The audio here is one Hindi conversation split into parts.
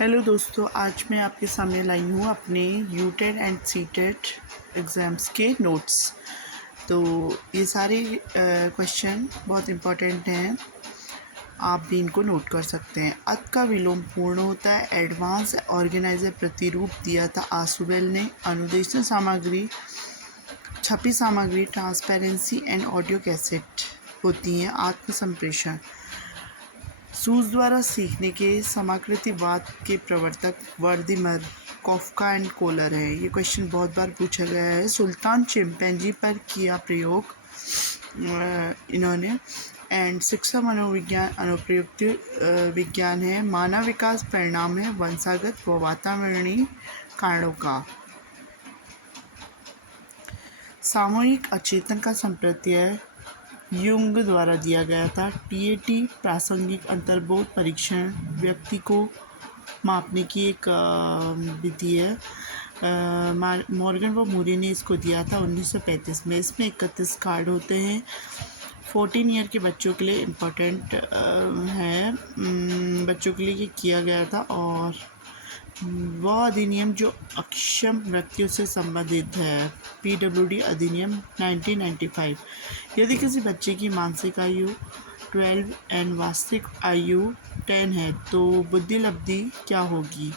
हेलो दोस्तों, आज मैं आपके सामने लाई हूँ अपने यूटेट एंड सीटेट एग्ज़ाम्स के नोट्स। तो ये सारे क्वेश्चन बहुत इम्पोर्टेंट हैं, आप भी इनको नोट कर सकते हैं। अत का विलोम पूर्ण होता है। एडवांस ऑर्गेनाइजर प्रतिरूप दिया था आसुबेल ने। अनुदेशन सामग्री, छपी सामग्री, ट्रांसपेरेंसी एंड ऑडियो कैसेट होती हैं। आत्म संप्रेषण, सूज द्वारा सीखने के समाकृतिवाद के प्रवर्तक वर्दीमर, कॉफका एंड कोलर हैं। ये क्वेश्चन बहुत बार पूछा गया है। सुल्तान चिंपैंजी पर किया प्रयोग इन्होंने। एंड शिक्षा मनोविज्ञान अनुप्रयुक्त विज्ञान है। मानव विकास परिणाम है वंशागत व वातावरणीय कारणों का। सामूहिक अचेतन का संप्रत्यय युंग द्वारा दिया गया था। टीएटी प्रासंगिक अंतर्बोध परीक्षण व्यक्ति को मापने की एक विधि है। मॉर्गन व मूरी ने इसको दिया था 1935 में। इसमें 31 कार्ड होते हैं। 14 ईयर के बच्चों के लिए इम्पोर्टेंट है, बच्चों के लिए ये किया गया था। और वह अधिनियम जो अक्षम व्यक्तियों से संबंधित है, पीडब्ल्यूडी अधिनियम 1995। यदि किसी बच्चे की मानसिक आयु 12 एंड वास्तविक आयु 10 है तो बुद्धि लब्धि क्या होगी?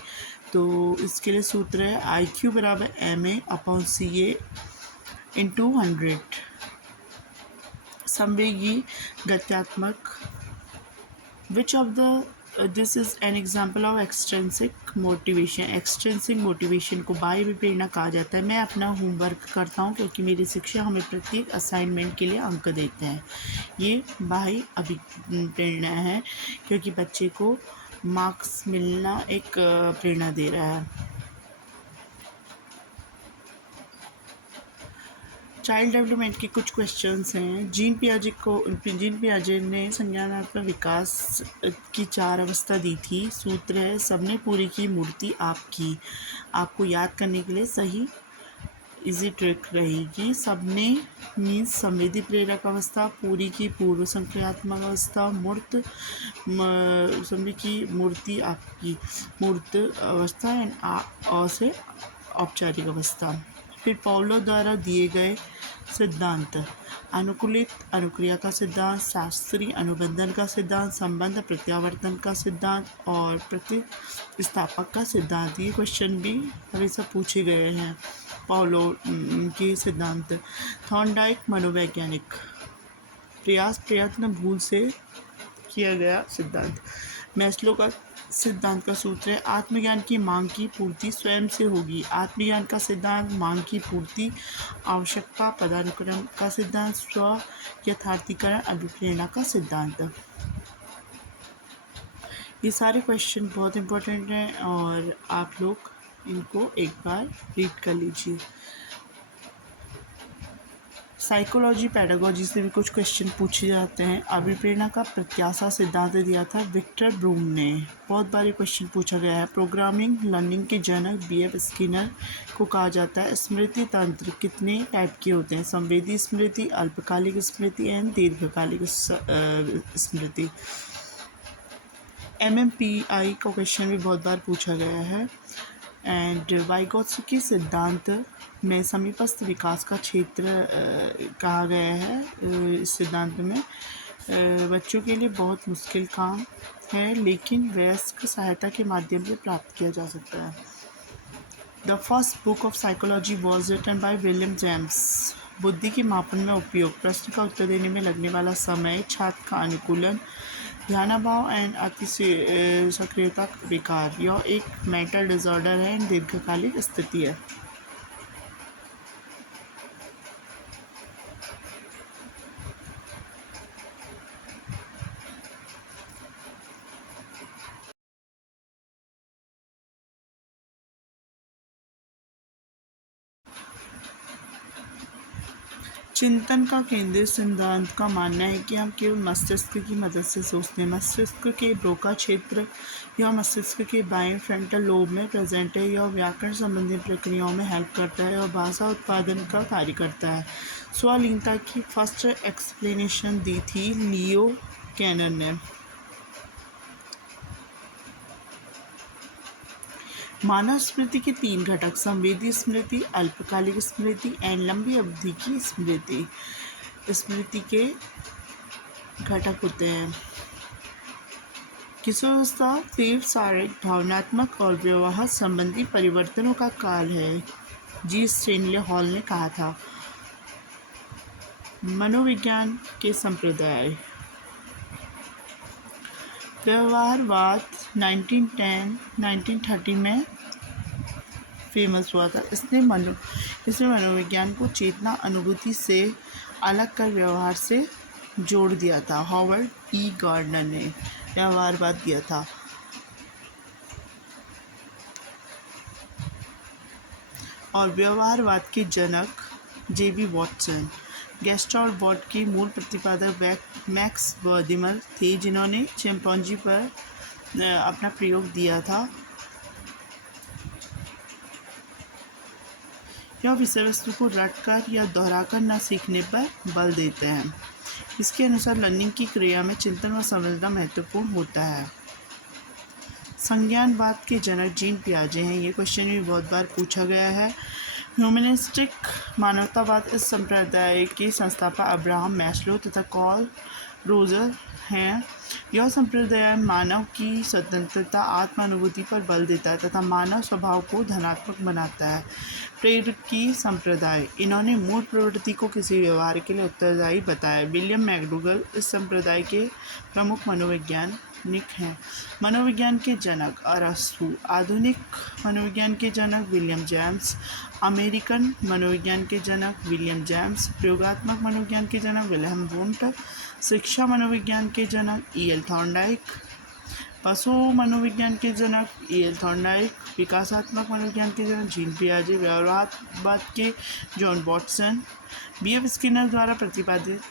तो इसके लिए सूत्र है IQ बराबर MA/CA × 100। संवेगी गत्यात्मक, which of the this is an example of extrinsic motivation. Extrinsic motivation को बाह्य प्रेरणा कहा जाता है। मैं अपना होमवर्क करता हूँ क्योंकि मेरी शिक्षक हमें प्रत्येक असाइनमेंट के लिए अंक देते हैं। ये बाह्य अभिप्रेरणा है क्योंकि बच्चे को मार्क्स मिलना एक प्रेरणा दे रहा है। चाइल्ड डेवलपमेंट के कुछ क्वेश्चंस हैं। जीन पियाजे ने संज्ञानात्मक विकास की 4 अवस्था दी थी। सूत्र है सबने पूरी की मूर्ति आपकी। आपको याद करने के लिए सही इजी ट्रिक रहेगी। सबने मीन्स संवेदी प्रेरक अवस्था, पूरी की पूर्व संक्रियात्मक अवस्था, मूर्त समय की मूर्ति आपकी मूर्त अवस्था एंड अ से औपचारिक अवस्था। फिर पाउलो द्वारा दिए गए सिद्धांत, अनुकूलित अनुक्रिया का सिद्धांत, शास्त्रीय अनुबंधन का सिद्धांत, संबंध प्रत्यावर्तन का सिद्धांत और प्रतिस्थापक का सिद्धांत। ये क्वेश्चन भी हमेशा पूछे गए हैं। पाउलो के सिद्धांत। थॉर्नडाइक मनोवैज्ञानिक, प्रयास प्रयत्न भूल से किया गया सिद्धांत। मैस्लो का सिद्धांत का सूत्र है आत्मज्ञान की मांग की पूर्ति स्वयं से होगी। आत्मज्ञान का सिद्धांत, मांग की पूर्ति, आवश्यकता पदानुक्रम का सिद्धांत, स्व यथार्थीकरण अभिप्रेरणा का सिद्धांत। ये सारे क्वेश्चन बहुत इम्पोर्टेंट हैं और आप लोग इनको एक बार रीड कर लीजिए। साइकोलॉजी पेडागोजी से भी कुछ क्वेश्चन पूछे जाते हैं। अभिप्रेरणा का प्रत्याशा सिद्धांत दिया था विक्टर ब्रूम ने। बहुत बार क्वेश्चन पूछा गया है। प्रोग्रामिंग लर्निंग के जनक BF स्किनर को कहा जाता है। स्मृति तंत्र कितने टाइप के होते हैं? संवेदी स्मृति, अल्पकालिक स्मृति एंड दीर्घकालिक स्मृति। MMPI का क्वेश्चन भी बहुत बार पूछा गया है। एंड वाइगोत्स्की सिद्धांत में समीपस्थ विकास का क्षेत्र कहा गया है। इस सिद्धांत में बच्चों के लिए बहुत मुश्किल काम है लेकिन वयस्क सहायता के माध्यम से प्राप्त किया जा सकता है। The first book of psychology was written by William James. बुद्धि के मापन में उपयोग, प्रश्न का उत्तर देने में लगने वाला समय, छात्र का अनुकूलन, ध्यानाभाव एंड अति सक्रियता विकार। यह एक मेंटल डिसऑर्डर है, दीर्घकालिक स्थिति है। चिंतन का केंद्रीय सिद्धांत का मानना है कि हम केवल मस्तिष्क की मदद से सोचते हैं। मस्तिष्क के ब्रोका क्षेत्र यह मस्तिष्क के बाएं फ्रंटल लोब में प्रेजेंट है। यह व्याकरण संबंधी प्रक्रियाओं में हेल्प करता है और भाषा उत्पादन का कार्य करता है। स्वलीनता की फर्स्ट एक्सप्लेनेशन दी थी लियो कैनर ने। मानव स्मृति के 3 घटक संवेदी स्मृति, अल्पकालिक स्मृति एंड लंबी अवधि की स्मृति। स्मृति के घटक होते हैं। किशोरावस्था तीव्र शारीरिक, भावनात्मक और व्यवहार संबंधी परिवर्तनों का काल है, जी स्टेनले हॉल ने कहा था। मनोविज्ञान के संप्रदाय। व्यवहारवाद 1930 में फेमस हुआ था। इसने मनोविज्ञान को चेतना अनुभूति से अलग कर व्यवहार से जोड़ दिया था। हॉवर्ड ई गार्डनर ने व्यवहारवाद दिया था। और व्यवहारवाद के जनक जेबी वॉटसन। गेस्टाल्ट और बॉट के मूल प्रतिपादक मैक्स बर्दिमर थे, जिन्होंने चिंपैंजी पर अपना प्रयोग दिया था। यह विषय वस्तु को रटकर या दोहराकर न सीखने पर बल देते हैं। इसके अनुसार लर्निंग की क्रिया में चिंतन व समझना महत्वपूर्ण होता है। संज्ञानवाद के जनक जीन पियाजे हैं। ये क्वेश्चन भी बहुत बार पूछा गया है। ह्यूमनिस्टिक मानवतावाद इस संप्रदाय के संस्थापक अब्राहम मैस्लो तथा कार्ल रोजर हैं। यह संप्रदाय मानव की स्वतंत्रता, आत्मानुभूति पर बल देता है तथा मानव स्वभाव को धनात्मक बनाता है। प्रेरकी संप्रदाय, इन्होंने मूल प्रवृत्ति को किसी व्यवहार के लिए उत्तरदायी बताया। विलियम मैकडूगल इस संप्रदाय के प्रमुख मनोवैज्ञानिक हैं। मनोविज्ञान के जनक अरस्तु। आधुनिक मनोविज्ञान के जनक विलियम जेम्स। अमेरिकन मनोविज्ञान के जनक विलियम जेम्स। प्रयोगात्मक मनोविज्ञान के जनक विल्हेम वुंट। शिक्षा मनोविज्ञान के जनक ई एल थॉर्नडाइक। पशु मनोविज्ञान के जनक ई एल थॉर्नडाइक। विकासात्मक मनोविज्ञान के जनक जीन पियाजे। व्यवहारवाद के John Watson. B F Skinner द्वारा प्रतिपादित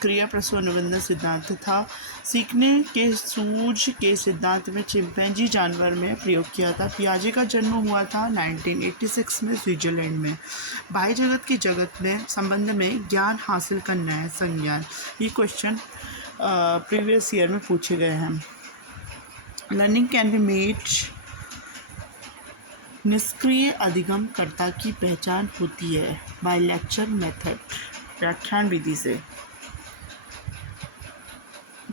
क्रिया प्रसव अनुबंधन सिद्धांत था। सीखने के सूझ के सिद्धांत में चिंपैंजी जानवर में प्रयोग किया था। पियाजे का जन्म हुआ था 1986 में स्विट्जरलैंड में। बाह्य जगत के जगत में संबंध में ज्ञान हासिल करना है संज्ञान। ये क्वेश्चन प्रीवियस ईयर में पूछे गए हैं। Learning can be made. निष्क्रिय अधिगमकर्ता की पहचान होती है बाय लेक्चर मेथड, व्याख्यान विधि से।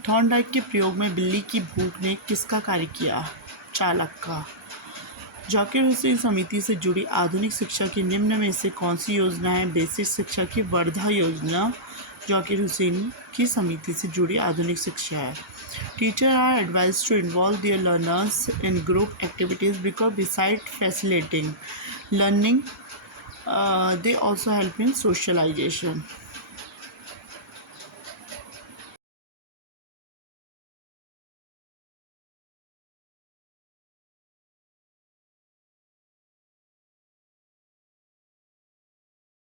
थॉर्नडाइक के प्रयोग में बिल्ली की भूख ने किसका कार्य किया? चालक का। जाकिर हुसैन समिति से जुड़ी आधुनिक शिक्षा की निम्न में से कौन सी योजना है? बेसिक शिक्षा की वर्धा योजना जाकिर हुसैन की समिति से जुड़ी आधुनिक शिक्षा है। Teacher are advised to involve their learners in group activities because beside facilitating learning they also help in socialization.